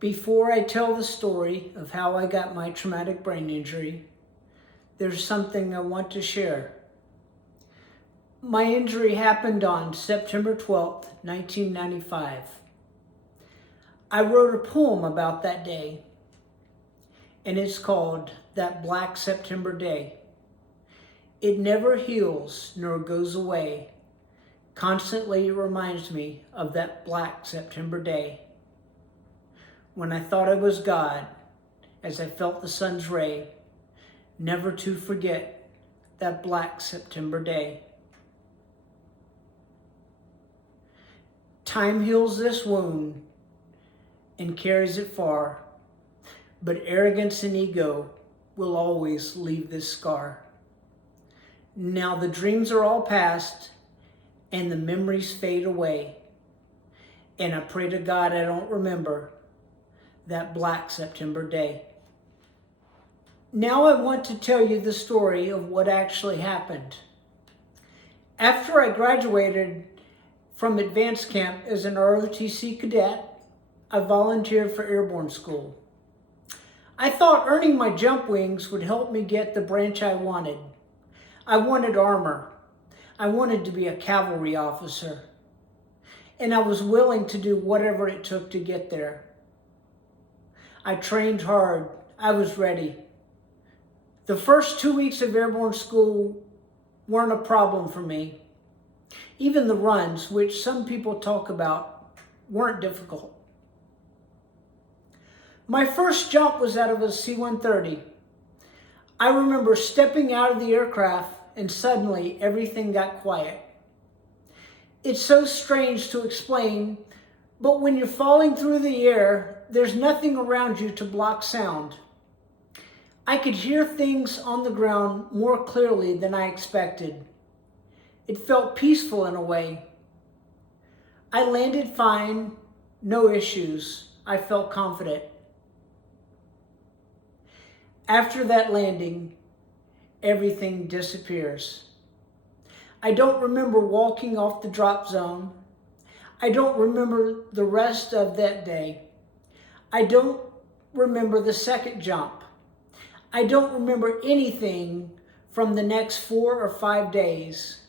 Before I tell the story of how I got my traumatic brain injury, there's something I want to share. My injury happened on September 12th, 1995. I wrote a poem about that day, and it's called That Black September Day. It never heals nor goes away. Constantly reminds me of that black September day, when I thought I was God, as I felt the sun's ray, never to forget that black September day. Time heals this wound and carries it far, but arrogance and ego will always leave this scar. Now the dreams are all past and the memories fade away, and I pray to God I don't remember that black September day. Now I want to tell you the story of what actually happened. After I graduated from advanced camp as an ROTC cadet, I volunteered for airborne school. I thought earning my jump wings would help me get the branch I wanted. I wanted armor. I wanted to be a cavalry officer. And I was willing to do whatever it took to get there. I trained hard. I was ready. The first 2 weeks of airborne school weren't a problem for me. Even the runs, which some people talk about, weren't difficult. My first jump was out of a C-130. I remember stepping out of the aircraft and suddenly everything got quiet. It's so strange to explain, but when you're falling through the air, there's nothing around you to block sound. I could hear things on the ground more clearly than I expected. It felt peaceful in a way. I landed fine, no issues. I felt confident. After that landing, everything disappears. I don't remember walking off the drop zone. I don't remember the rest of that day. I don't remember the second jump. I don't remember anything from the next 4 or 5 days.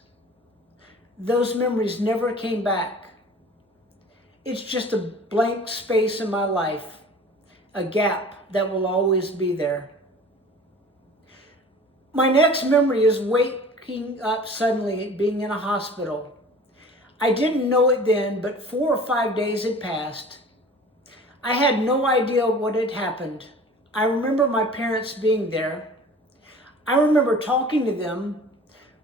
Those memories never came back. It's just a blank space in my life, a gap that will always be there. My next memory is waking up suddenly being in a hospital. I didn't know it then, but 4 or 5 days had passed. I had no idea what had happened. I remember my parents being there. I remember talking to them,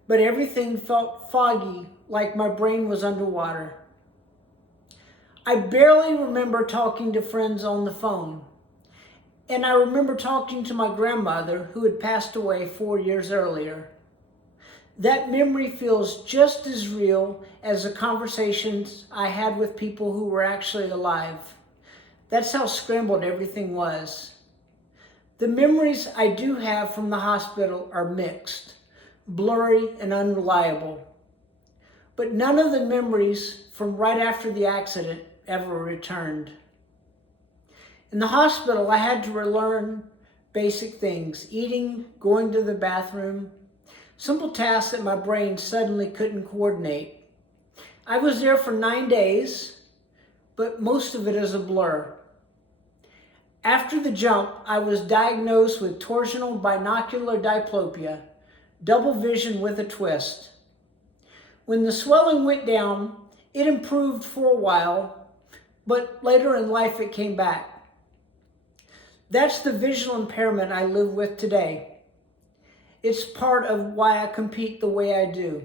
but everything felt foggy, like my brain was underwater. I barely remember talking to friends on the phone. And I remember talking to my grandmother, who had passed away 4 years earlier. That memory feels just as real as the conversations I had with people who were actually alive. That's how scrambled everything was. The memories I do have from the hospital are mixed, blurry, and unreliable. But none of the memories from right after the accident ever returned. In the hospital, I had to relearn basic things: eating, going to the bathroom, simple tasks that my brain suddenly couldn't coordinate. I was there for 9 days, but most of it is a blur. After the jump, I was diagnosed with torsional binocular diplopia, double vision with a twist. When the swelling went down, it improved for a while, but later in life it came back. That's the visual impairment I live with today. It's part of why I compete the way I do.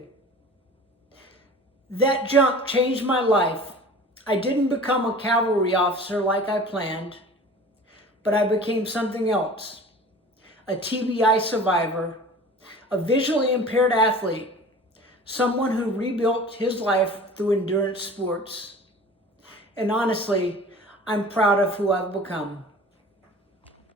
That jump changed my life. I didn't become a cavalry officer like I planned, but I became something else. A TBI survivor, a visually impaired athlete, someone who rebuilt his life through endurance sports. And honestly, I'm proud of who I've become.